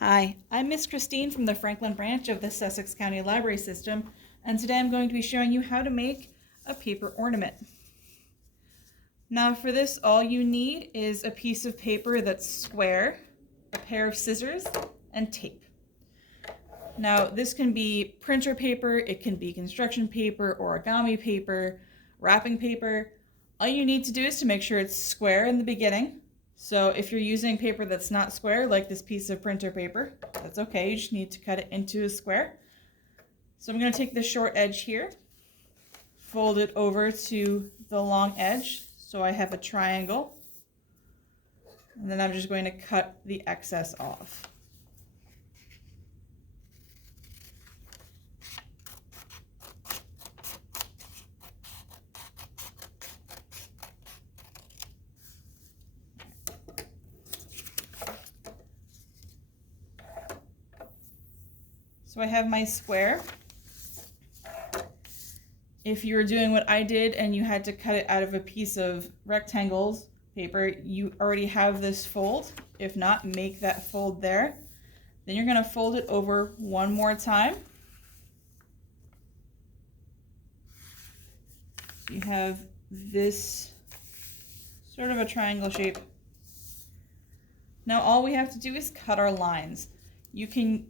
Hi, I'm Miss Christine from the Franklin branch of the Sussex County Library System, and today I'm going to be showing you how to make a paper ornament. Now for this, all you need is a piece of paper that's square, a pair of scissors, and tape. Now this can be printer paper, it can be construction paper, origami paper, wrapping paper. All you need to do is to make sure it's square in the beginning. So if you're using paper that's not square, like this piece of printer paper, that's okay. You just need to cut it into a square. So I'm going to take the short edge here, fold it over to the long edge, so I have a triangle. And then I'm just going to cut the excess off. So I have my square. If you were doing what I did and you had to cut it out of a piece of rectangles paper, you already have this fold. If not, make that fold there. Then you're going to fold it over one more time. You have this sort of a triangle shape. Now all we have to do is cut our lines. You can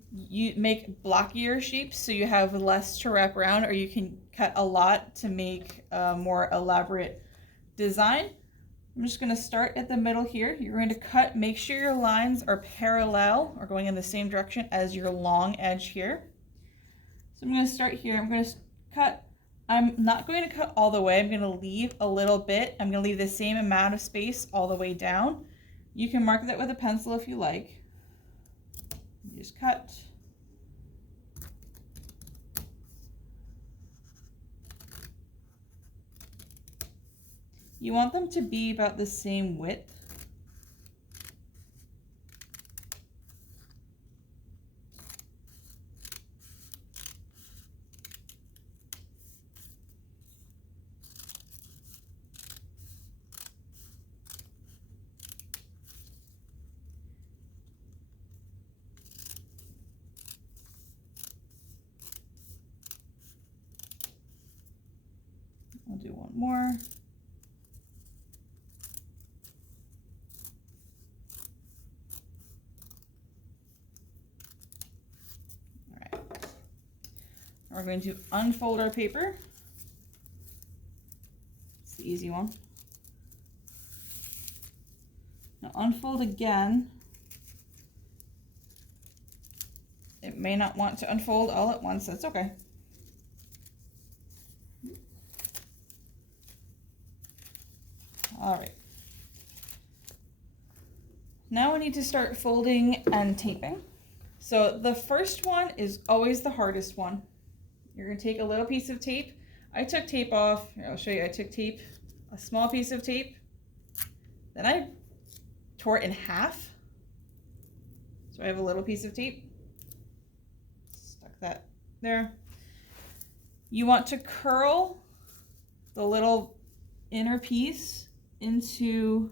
make blockier shapes so you have less to wrap around, or you can cut a lot to make a more elaborate design. I'm just going to start at the middle here. You're going to cut, make sure your lines are parallel or going in the same direction as your long edge here. So I'm going to start here. I'm going to cut. I'm not going to cut all the way. I'm going to leave a little bit. I'm going to leave the same amount of space all the way down. You can mark that with a pencil if you like. You just cut. You want them to be about the same width. I'll do one more. All right. We're going to unfold our paper. It's the easy one. Now unfold again. It may not want to unfold all at once, that's okay. All right. Now we need to start folding and taping. So the first one is always the hardest one. You're going to take a little piece of tape. I took tape off. Here, I'll show you. I took tape, a small piece of tape. Then I tore it in half. So I have a little piece of tape. Stuck that there. You want to curl the little inner piece into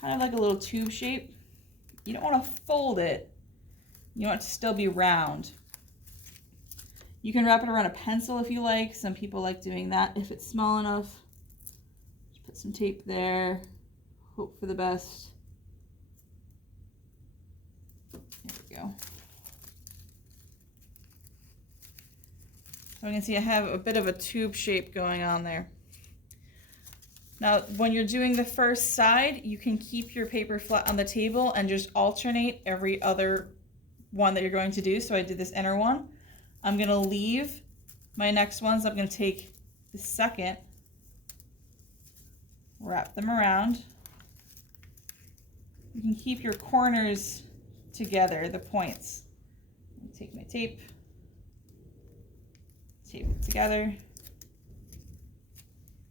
kind of like a little tube shape. You don't want to fold it. You want it to still be round. You can wrap it around a pencil if you like. Some people like doing that if it's small enough. Just put some tape there. Hope for the best. There we go. So you can see I have a bit of a tube shape going on there. Now, when you're doing the first side, you can keep your paper flat on the table and just alternate every other one that you're going to do. So I did this inner one. I'm going to leave my next ones. I'm going to take the second, wrap them around. You can keep your corners together, the points. Take my tape, tape it together.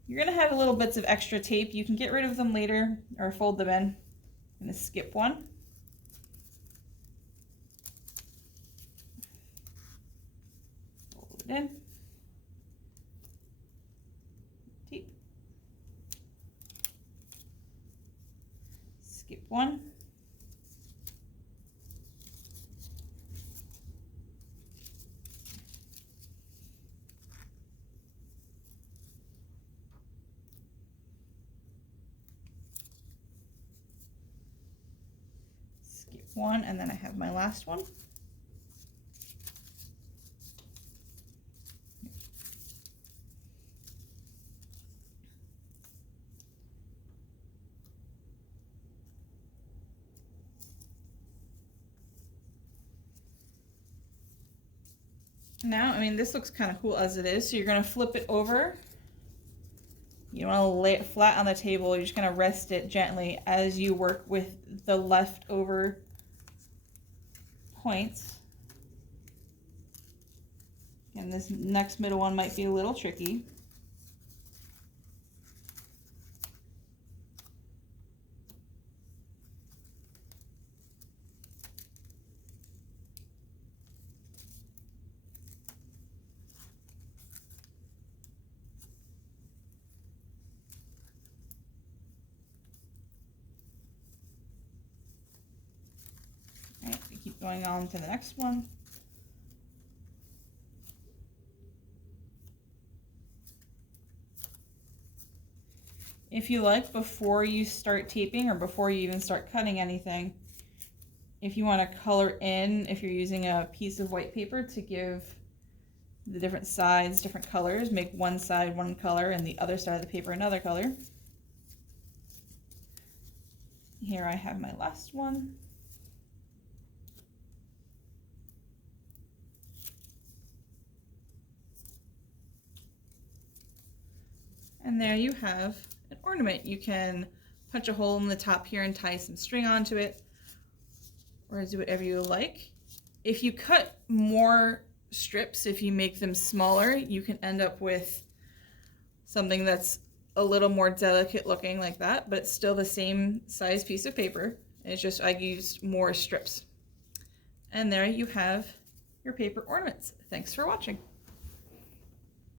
You're going to have little bits of extra tape. You can get rid of them later or fold them in. I'm going to skip one. Fold it in. Tape. Skip one. one, and then I have my last one. Now, I mean, this looks kind of cool as it is, so you're going to flip it over. You don't want to lay it flat on the table. You're just going to rest it gently as you work with the leftover points. And this next middle one might be a little tricky. All right, we keep going on to the next one. If you like, before you start taping or before you even start cutting anything, if you want to color in, if you're using a piece of white paper to give the different sides different colors, make one side one color and the other side of the paper another color. Here I have my last one. And there you have an ornament. You can punch a hole in the top here and tie some string onto it, or do whatever you like. If you cut more strips, if you make them smaller, you can end up with something that's a little more delicate looking like that, but it's still the same size piece of paper. It's just I used more strips. And there you have your paper ornaments. Thanks for watching.